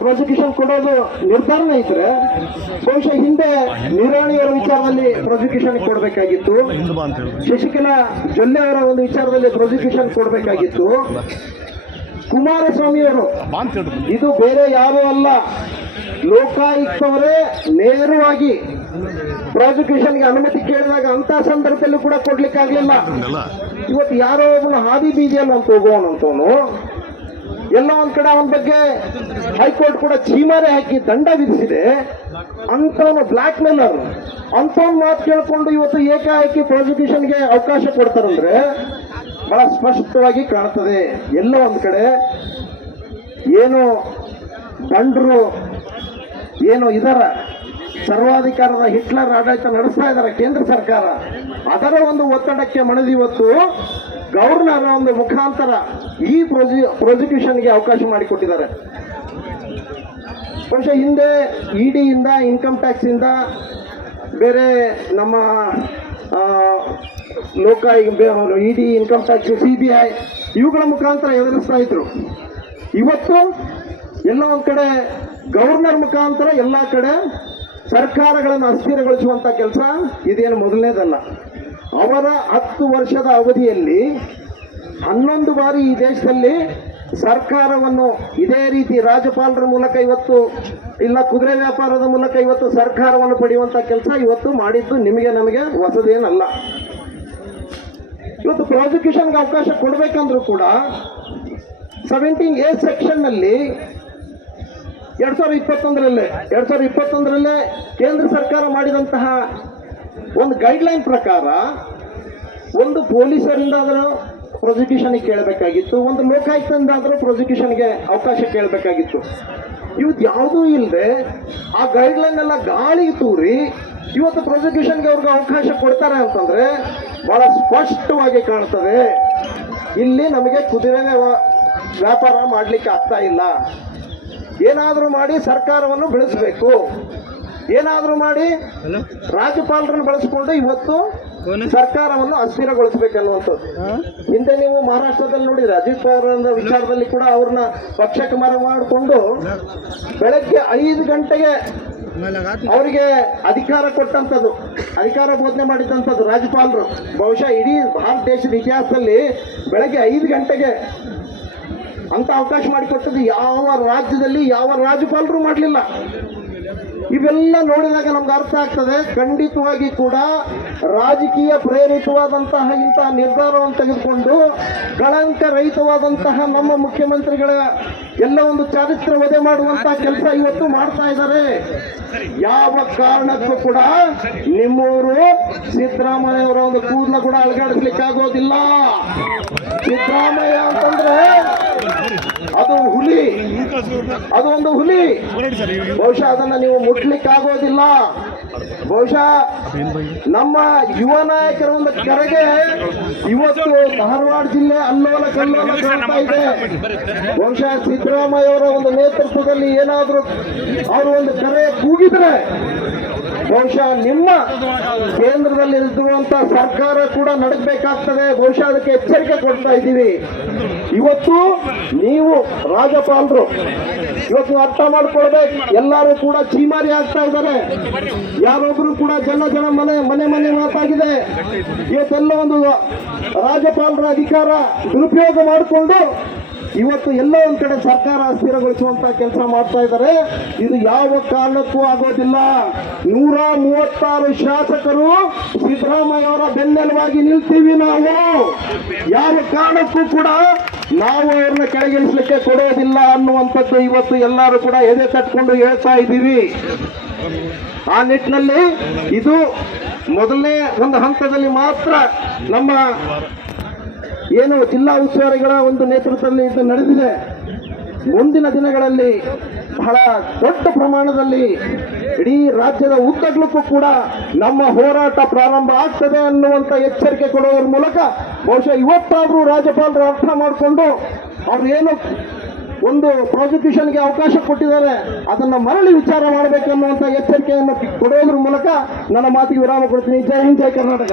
Prosecution ಕೊಡೋದು ನಿರ್ಧಾರನೇ ಇದ್ರೆ ಬಹುಶಃ ಹಿಂದೆ ನಿರಾಣಿಯವರ ವಿಚಾರದಲ್ಲಿ ಪ್ರಾಸಿಕ್ಯೂಷನ್ ಕೊಡಬೇಕಾಗಿತ್ತು. ಶಶಿಕಲಾ ಜೊಲ್ಲೆ ಅವರ ಒಂದು ವಿಚಾರದಲ್ಲಿ ಪ್ರಾಸಿಕ್ಯೂಷನ್ ಕೊಡಬೇಕಾಗಿತ್ತು. ಕುಮಾರಸ್ವಾಮಿಯವರು ಇದು ಬೇರೆ ಯಾರೂ ಅಲ್ಲ ಲೋಕಾಯುಕ್ತವರೇ ನೇರವಾಗಿ ಪ್ರಾಸಿಕ್ಯೂಷನ್ಗೆ ಅನುಮತಿ ಕೇಳಿದಾಗ ಅಂತ ಸಂದರ್ಭದಲ್ಲೂ ಕೂಡ ಕೊಡ್ಲಿಕ್ಕಾಗ್ಲಿಲ್ಲ. ಇವತ್ತು ಯಾರೋ ಒಬ್ಬನು ಹಾದಿ ಬೀದಿಯಲ್ಲಿ ಅಂತ ಹೋಗುವವನಂತವನು ಎಲ್ಲ ಒಂದ್ ಕಡೆ ಅವನ ಬಗ್ಗೆ ಹೈಕೋರ್ಟ್ ಕೂಡ ಚೀಮಾರೆ ಹಾಕಿ ದಂಡ ವಿಧಿಸಿದೆ. ಅಂತವನು ಬ್ಲಾಕ್ ಮೇಲರ್ ಅಂತವನ್ ಮಾತು ಕೇಳಿಕೊಂಡು ಇವತ್ತು ಏಕಾಏಕಿ ಪ್ರಾಸಿಕ್ಯೂಷನ್ಗೆ ಅವಕಾಶ ಕೊಡ್ತಾರಂದ್ರೆ ಬಹಳ ಸ್ಪಷ್ಟವಾಗಿ ಕಾಣ್ತದೆ. ಎಲ್ಲ ಒಂದ್ ಕಡೆ ಏನು ದಂಡರು ಏನು ಇದರ. ಸರ್ವಾಧಿಕಾರದ ಹಿಟ್ಲರ್ ಆಡಳಿತ ನಡೆಸ್ತಾ ಇದ್ದಾರೆ ಕೇಂದ್ರ ಸರ್ಕಾರ. ಅದರ ಒಂದು ಒತ್ತಡಕ್ಕೆ ಮಣಿದು ಇವತ್ತು ಗವರ್ನರ್ ಒಂದು ಮುಖಾಂತರ ಈ ಪ್ರೊಸಿ ಪ್ರಾಸಿಕ್ಯೂಷನ್ಗೆ ಅವಕಾಶ ಮಾಡಿಕೊಟ್ಟಿದ್ದಾರೆ. ಬಹುಶಃ ಹಿಂದೆ ಇನ್ಕಮ್ ಟ್ಯಾಕ್ಸ್ ಇಂದ ಬೇರೆ ನಮ್ಮ ಆ, E ED income tax C B I ಇವುಗಳ ಮುಖಾಂತರ ಎದುರಿಸ್ತಾ ಇದ್ರು. ಇವತ್ತು ಎಲ್ಲ ಒಂದು ಕಡೆ ಗವರ್ನರ್ ಮುಖಾಂತರ ಎಲ್ಲ ಕಡೆ ಸರ್ಕಾರಗಳನ್ನು ಅಸ್ಥಿರಗೊಳಿಸುವಂತ ಕೆಲಸ ಇದೇನು ಮೊದಲನೇದಲ್ಲ. ಅವರ ಹತ್ತು ವರ್ಷದ ಅವಧಿಯಲ್ಲಿ ಹನ್ನೊಂದು ಬಾರಿ ಈ ದೇಶದಲ್ಲಿ ಸರ್ಕಾರವನ್ನು ಇದೇ ರೀತಿ ರಾಜ್ಯಪಾಲರ ಮೂಲಕ ಇವತ್ತು ಇಲ್ಲ ಕುದುರೆ ವ್ಯಾಪಾರದ ಮೂಲಕ ಇವತ್ತು ಸರ್ಕಾರವನ್ನು ಪಡೆಯುವಂತ ಕೆಲಸ ಇವತ್ತು ಮಾಡಿದ್ದು ನಿಮಗೆ ನಮಗೆ ಹೊಸದೇನಲ್ಲ. ಇವತ್ತು ಪ್ರಾಸಿಕ್ಯೂಷನ್ಗೆ ಅವಕಾಶ ಕೊಡಬೇಕಂದ್ರೂ ಕೂಡ ಸೆವೆಂಟೀನ್ ಎ ಸೆಕ್ಷನ್ನಲ್ಲಿ ಎರಡ್ ಸಾವಿರದ ಇಪ್ಪತ್ತೊಂದರಲ್ಲೇ, ಎರಡು ಸಾವಿರದ ಇಪ್ಪತ್ತೊಂದರಲ್ಲೇ ಕೇಂದ್ರ ಸರ್ಕಾರ ಮಾಡಿದಂತಹ ಒಂದು ಗೈಡ್ಲೈನ್ ಪ್ರಕಾರ ಒಂದು ಪೊಲೀಸರಿಂದ ಪ್ರಾಸಿಕ್ಯೂಷನ್ಗೆ ಕೇಳಬೇಕಾಗಿತ್ತು. ಒಂದು ಲೋಕಾಯುಕ್ತದಿಂದ ಆದರೂ ಪ್ರಾಸಿಕ್ಯೂಷನ್ಗೆ ಅವಕಾಶ ಕೇಳಬೇಕಾಗಿತ್ತು. ಇವತ್ತು ಯಾವುದೂ ಇಲ್ಲದೆ ಆ ಗೈಡ್ಲೈನ್ ಎಲ್ಲ ಗಾಳಿ ತೂರಿ ಇವತ್ತು ಪ್ರಾಸಿಕ್ಯೂಷನ್ಗೆ ಅವ್ರಿಗೆ ಅವಕಾಶ ಕೊಡ್ತಾರೆ ಅಂತಂದ್ರೆ ಬಹಳ ಸ್ಪಷ್ಟವಾಗಿ ಕಾಣ್ತದೆ. ಇಲ್ಲಿ ನಮಗೆ ಕುದುರೆ ವ್ಯಾಪಾರ ಮಾಡಲಿಕ್ಕೆ ಆಗ್ತಾ ಇಲ್ಲ. ಏನಾದರೂ ಮಾಡಿ ಸರ್ಕಾರವನ್ನು ಬೆಳೆಸಬೇಕು. ಏನಾದರೂ ಮಾಡಿ ರಾಜ್ಯಪಾಲರನ್ನು ಬಳಸಿಕೊಂಡು ಇವತ್ತು ಸರ್ಕಾರವನ್ನು ಅಸ್ಥಿರಗೊಳಿಸಬೇಕನ್ನುವಂಥದ್ದು. ಹಿಂದೆ ನೀವು ಮಹಾರಾಷ್ಟ್ರದಲ್ಲಿ ನೋಡಿದ್ರೆ ಅಜಿತ್ ಪವಾರ್ ವಿಚಾರದಲ್ಲಿ ಕೂಡ ಅವ್ರನ್ನ ಪಕ್ಷಕ್ಕೆ ಮರ ಮಾಡಿಕೊಂಡು ಬೆಳಗ್ಗೆ ಐದು ಗಂಟೆಗೆ ಅವರಿಗೆ ಅಧಿಕಾರ ಕೊಟ್ಟಂಥದ್ದು ಅಧಿಕಾರ ಬೋಧನೆ ಮಾಡಿದಂಥದ್ದು ರಾಜ್ಯಪಾಲರು. ಬಹುಶಃ ಇಡೀ ಭಾರತ ದೇಶದ ಇತಿಹಾಸದಲ್ಲಿ ಬೆಳಗ್ಗೆ ಐದು ಗಂಟೆಗೆ ಅಂತ ಅವಕಾಶ ಮಾಡಿಕೊಟ್ಟದ್ದು ಯಾವ ರಾಜ್ಯದಲ್ಲಿ ಯಾವ ರಾಜ್ಯಪಾಲರು ಮಾಡಲಿಲ್ಲ. ಇವೆಲ್ಲ ನೋಡಿದಾಗ ನಮ್ಗೆ ಅರ್ಥ ಆಗ್ತದೆ. ಖಂಡಿತವಾಗಿ ಕೂಡ ರಾಜಕೀಯ ಪ್ರೇರಿತವಾದಂತಹ ಇಂತಹ ನಿರ್ಧಾರವನ್ನು ತೆಗೆದುಕೊಂಡು ಕಳಂಕ ರಹಿತವಾದಂತಹ ನಮ್ಮ ಮುಖ್ಯಮಂತ್ರಿಗಳ ಎಲ್ಲ ಒಂದು ಚಾರಿತ್ರ ವಧೆ ಮಾಡುವಂತಹ ಕೆಲಸ ಇವತ್ತು ಮಾಡ್ತಾ ಇದ್ದಾರೆ. ಯಾವ ಕಾರಣಕ್ಕೂ ಕೂಡ ನಿಮ್ಮೂರು ಸಿದ್ದರಾಮಯ್ಯ ಅವರ ಒಂದು ಕೂದಲ ಕೂಡ ಅಳಗಾಡಿಸ್ಲಿಕ್ಕೆ ಆಗೋದಿಲ್ಲ. ಸಿದ್ದರಾಮಯ್ಯ ಅಂತಂದ್ರೆ ಅದು ಒಂದು ಹುಲಿ. ಬಹುಶಃ ಅದನ್ನ ನೀವು ಮುಟ್ಲಿಕ್ಕೆ ಆಗೋದಿಲ್ಲ ಬಹುಶಃ ನಮ್ಮ ಯುವ ನಾಯಕರ ಒಂದು ಕರೆಗೆ ಇವತ್ತು ಧಾರವಾಡ ಜಿಲ್ಲೆ ಅಲ್ಲೋಲ ಕಲ್ಲೋಲ ಕಾಣ್ತಾ ಇದೆ. ಬಹುಶಃ ಸಿದ್ದರಾಮಯ್ಯ ಅವರ ಒಂದು ನೇತೃತ್ವದಲ್ಲಿ ಏನಾದರೂ ಅವರು ಒಂದು ಕರೆ ಕೂಗಿದ್ರೆ ಬಹುಶಃ ನಿಮ್ಮ ಕೇಂದ್ರದಲ್ಲಿ ಇರುವಂತ ಸರ್ಕಾರ ಕೂಡ ನಡೆಸಬೇಕಾಗ್ತದೆ. ಬಹುಶಃ ಅದಕ್ಕೆ ಎಚ್ಚರಿಕೆ ಕೊಡ್ತಾ ಇದ್ದೀವಿ. ಇವತ್ತು ನೀವು ರಾಜ್ಯಪಾಲರು, ಇವತ್ತು ಅರ್ಥ ಮಾಡ್ಕೊಳ್ಬೇಕು. ಎಲ್ಲರೂ ಕೂಡ ಚೀಮಾರಿ ಆಗ್ತಾ ಇದ್ದಾರೆ. ಯಾರೊಬ್ರು ಕೂಡ ಜನ ಜನ ಮನೆ ಮನೆ ಮನೆ ಮಾತಾಗಿದೆ. ಇವತ್ತೆಲ್ಲ ಒಂದು ರಾಜ್ಯಪಾಲರ ಅಧಿಕಾರ ದುರುಪಯೋಗ ಮಾಡಿಕೊಂಡು ಇವತ್ತು ಎಲ್ಲ ಒಂದ್ ಕಡೆ ಸರ್ಕಾರ ಅಸ್ಥಿರಗೊಳಿಸುವಂತ ಕೆಲಸ ಮಾಡ್ತಾ ಇದ್ದಾರೆ ಇದು ಯಾವ ಕಾರಣಕ್ಕೂ ಆಗೋದಿಲ್ಲ. ನೂರ ಮೂವತ್ತಾರು ಶಾಸಕರು ಸಿದ್ದರಾಮಯ್ಯ ಅವರ ಬೆನ್ನೆಲುವಾಗಿ ನಿಲ್ತೀವಿ ನಾವು. ಯಾವ ಕಾರಣಕ್ಕೂ ಕೂಡ ನಾವು ಅವ್ರನ್ನ ಕೆಳಗಿಳಿಸಲಿಕ್ಕೆ ಕೊಡೋದಿಲ್ಲ ಅನ್ನುವಂಥದ್ದು ಇವತ್ತು ಎಲ್ಲರೂ ಕೂಡ ಎದೆ ತಟ್ಕೊಂಡು ಹೇಳ್ತಾ ಇದ್ದೀವಿ. ಆ ನಿಟ್ಟಿನಲ್ಲಿ ಇದು ಮೊದಲನೇ ಒಂದು ಹಂತದಲ್ಲಿ ಮಾತ್ರ ನಮ್ಮ ಏನು ಜಿಲ್ಲಾ ಉಸ್ತುವಾರಿಗಳ ಒಂದು ನೇತೃತ್ವದಲ್ಲಿ ಇದು ನಡೆದಿದೆ. ಮುಂದಿನ ದಿನಗಳಲ್ಲಿ ಬಹಳ ದೊಡ್ಡ ಪ್ರಮಾಣದಲ್ಲಿ ಇಡೀ ರಾಜ್ಯದ ಉದ್ದಗಲಕ್ಕೂ ಕೂಡ ನಮ್ಮ ಹೋರಾಟ ಪ್ರಾರಂಭ ಆಗ್ತದೆ ಅನ್ನುವಂತ ಎಚ್ಚರಿಕೆ ಕೊಡೋದ್ರ ಮೂಲಕ ಬಹುಶಃ ಇವತ್ತಾದರೂ ರಾಜ್ಯಪಾಲರು ಅರ್ಥ ಮಾಡಿಕೊಂಡು ಅವ್ರು ಏನು ಒಂದು ಪ್ರಾಸಿಕ್ಯೂಷನ್ಗೆ ಅವಕಾಶ ಕೊಟ್ಟಿದ್ದಾರೆ. ಅದನ್ನು ಮರಳಿ ವಿಚಾರ ಮಾಡಬೇಕನ್ನುವಂತ ಎಚ್ಚರಿಕೆಯನ್ನು ಕೊಡೋದ್ರ ಮೂಲಕ ನನ್ನ ಮಾತಿಗೆ ವಿರಾಮ ಕೊಡ್ತೀನಿ ಜೈ ಹಿಂದ್, ಜೈ ಕರ್ನಾಟಕ.